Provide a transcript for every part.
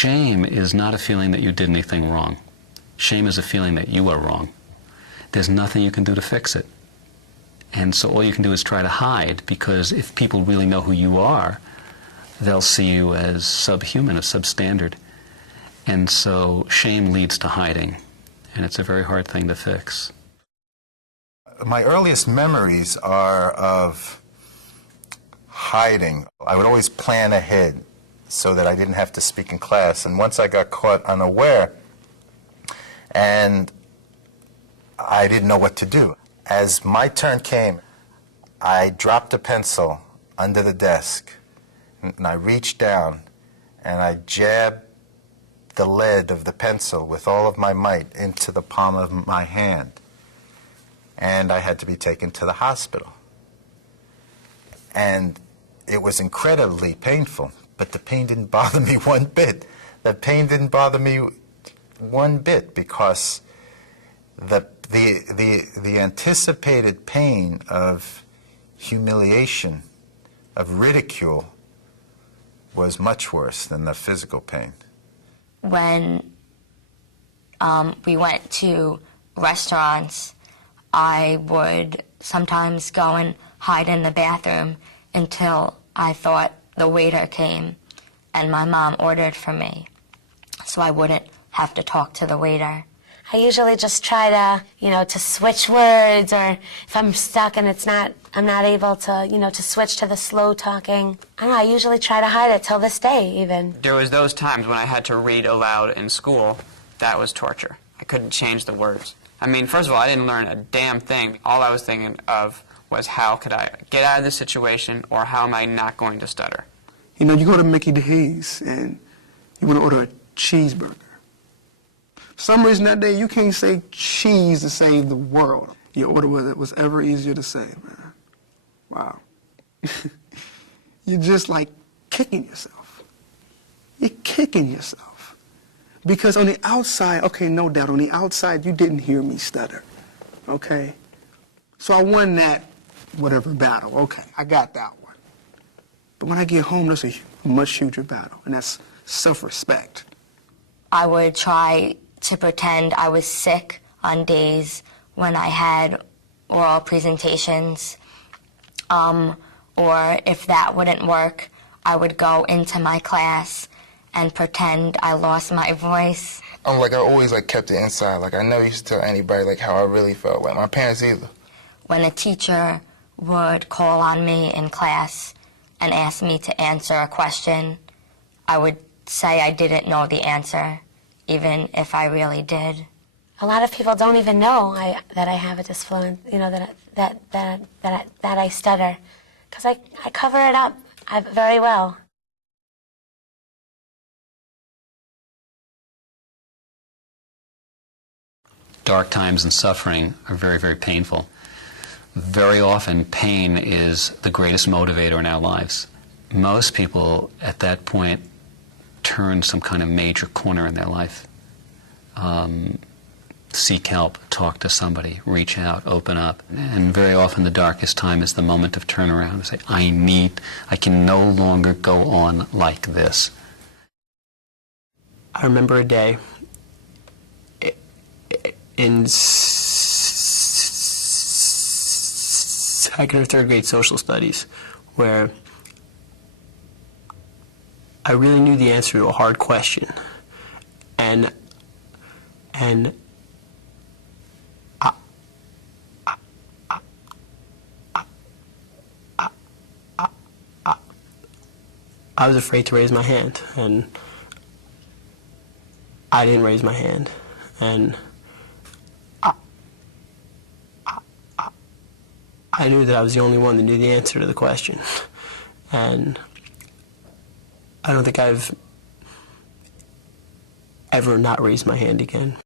Shame is not a feeling that you did anything wrong. Shame is a feeling that you are wrong. There's nothing you can do to fix it. And so all you can do is try to hide, because if people really know who you are, they'll see you as subhuman, as substandard. And so shame leads to hiding, and it's a very hard thing to fix. My earliest memories are of hiding. I would always plan ahead so that I didn't have to speak in class. And once I got caught unaware, and I didn't know what to do. As my turn came, I dropped a pencil under the desk, and I reached down, and I jabbed the lead of the pencil with all of my might into the palm of my hand. And I had to be taken to the hospital. And it was incredibly painful, but the pain didn't bother me one bit. The pain didn't bother me one bit, because the anticipated pain of humiliation, of ridicule, was much worse than the physical pain. When we went to restaurants, I would sometimes go and hide in the bathroom until I thought the waiter came and my mom ordered for me, so I wouldn't have to talk to the waiter. I usually just try to, to switch words, or if I'm stuck and I'm not able to, to switch to the slow talking. I don't know, I usually try to hide it till this day, even. There was those times when I had to read aloud in school. That was torture. I couldn't change the words. I mean, first of all, I didn't learn a damn thing. All I was thinking of was, how could I get out of this situation, or how am I not going to stutter? You know, you go to Mickey D's and you want to order a cheeseburger. For some reason that day, you can't say cheese to save the world. Your order was ever easier to say, man. Wow. You're just like kicking yourself. You're kicking yourself. Because on the outside, okay, no doubt, on the outside, you didn't hear me stutter, okay? So I won that whatever battle, okay, I got that one. But when I get home, there's a much huger battle, and that's self-respect. I would try to pretend I was sick on days when I had oral presentations, or if that wouldn't work, I would go into my class and pretend I lost my voice. I always kept it inside. I never used to tell anybody how I really felt. My parents either. When a teacher would call on me in class and ask me to answer a question, I would say I didn't know the answer, even if I really did. A lot of people don't even know that I have a disfluent, that I stutter, because I cover it up very well. Dark times and suffering are very, very painful. Very often, pain is the greatest motivator in our lives. Most people at that point turn some kind of major corner in their life. Seek help, talk to somebody, reach out, open up. And very often the darkest time is the moment of turnaround. Say, I can no longer go on like this. I remember a day in second or third grade social studies where I really knew the answer to a hard question, and I was afraid to raise my hand, and I didn't raise my hand, and I knew that I was the only one that knew the answer to the question, and I don't think I've ever not raised my hand again.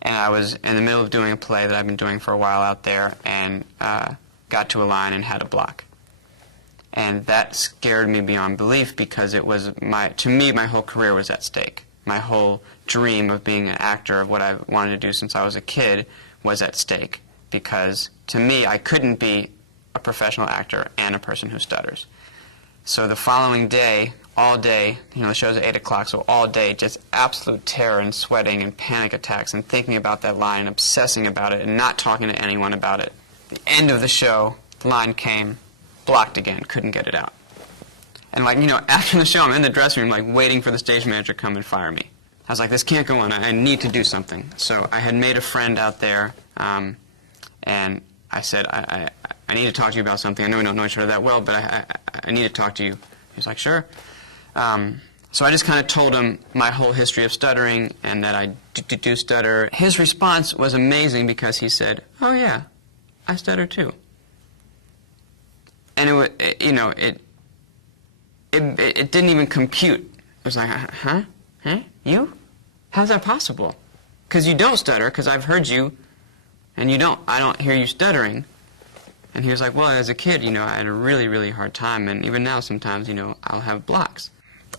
And I was in the middle of doing a play that I've been doing for a while out there, and got to a line and had a block. And that scared me beyond belief, because it was to me, my whole career was at stake. My whole dream of being an actor, of what I wanted to do since I was a kid, was at stake. Because to me, I couldn't be a professional actor and a person who stutters. So the following day, all day, the show's at 8 o'clock, so all day, just absolute terror and sweating and panic attacks and thinking about that line and obsessing about it and not talking to anyone about it. The end of the show, the line came, blocked again, couldn't get it out. And after the show, I'm in the dressing room, waiting for the stage manager to come and fire me. I was like, this can't go on, I need to do something. So I had made a friend out there, and I said, I need to talk to you about something. I know we don't know each other that well, but I need to talk to you. He was like, sure. So I just kind of told him my whole history of stuttering and that I do stutter. His response was amazing because he said, oh yeah, I stutter too. And it didn't even compute. It was like, huh? Huh? You? How's that possible? Because you don't stutter, because I've heard you, and I don't hear you stuttering. And he was like, well, as a kid, I had a really, really hard time, and even now sometimes, I'll have blocks.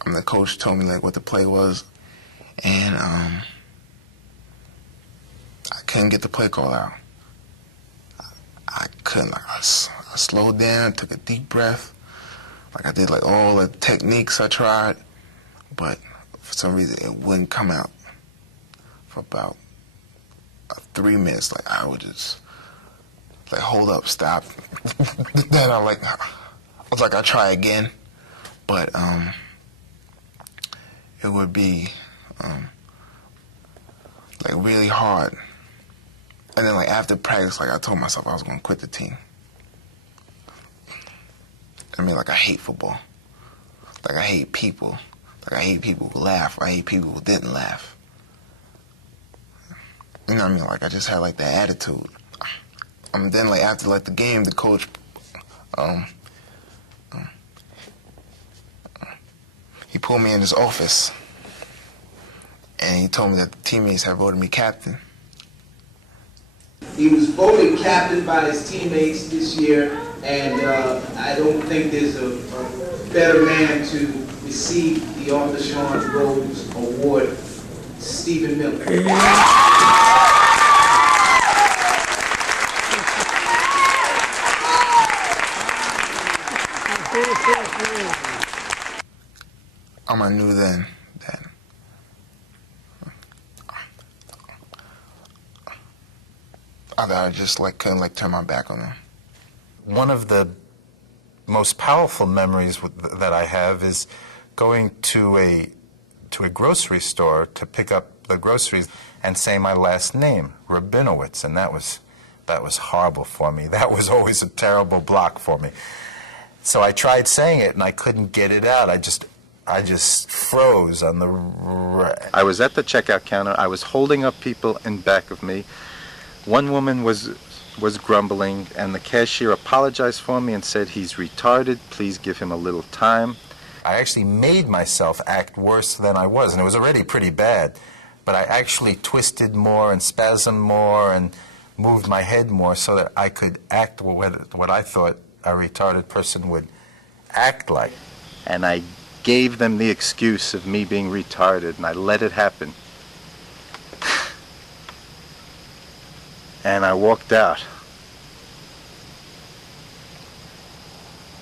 The coach told me what the play was, and I couldn't get the play call out. I couldn't. I slowed down, took a deep breath. I did all the techniques I tried, but for some reason it wouldn't come out. For about 3 minutes, I would just hold up, stop. Then I was like, I'll try again, but it would be really hard. And then after practice, I told myself I was going to quit the team. I hate football. I hate people. I hate people who laugh. I hate people who didn't laugh. You know what I mean? I just had that attitude. Then after the game, the coach he pulled me in his office and he told me that the teammates had voted me captain. He was voted captain by his teammates this year, and I don't think there's a better man to receive the Arthur Sean Rhodes Award, Stephen Miller. I knew then that I just couldn't turn my back on him. One of the most powerful memories that I have is going to a grocery store to pick up the groceries and say my last name, Rabinowitz, and that was horrible for me. That was always a terrible block for me. So I tried saying it and I couldn't get it out. I just froze on the... I was at the checkout counter. I was holding up people in back of me. One woman was grumbling, and the cashier apologized for me and said, he's retarded, please give him a little time. I actually made myself act worse than I was, and it was already pretty bad. But I actually twisted more and spasmed more and moved my head more so that I could act what I thought a retarded person would act like. And I gave them the excuse of me being retarded, and I let it happen. And I walked out.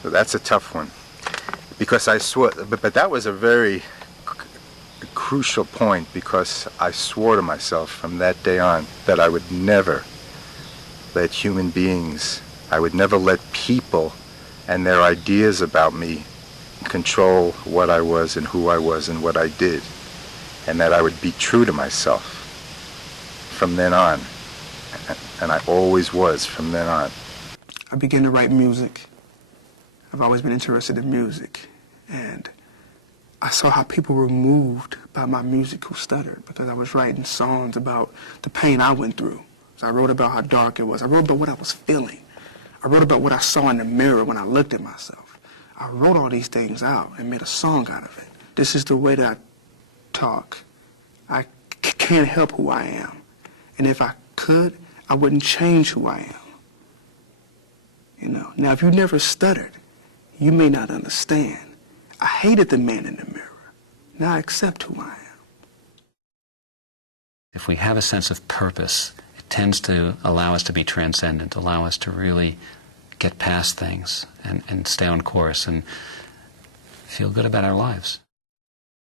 So that's a tough one, because I swore, but that was a very crucial point, because I swore to myself from that day on that I would never let human beings, I would never let people and their ideas about me control what I was and who I was and what I did, and that I would be true to myself from then on. And I always was from then on. I began to write music. I've always been interested in music. And I saw how people were moved by my music who stuttered, because I was writing songs about the pain I went through. So I wrote about how dark it was. I wrote about what I was feeling. I wrote about what I saw in the mirror when I looked at myself. I wrote all these things out and made a song out of it. This is the way that I talk. I can't help who I am. And if I could, I wouldn't change who I am. Now, if you never stuttered, you may not understand. I hated the man in the mirror. Now I accept who I am. If we have a sense of purpose, it tends to allow us to be transcendent, allow us to really get past things and stay on course. And feel good about our lives.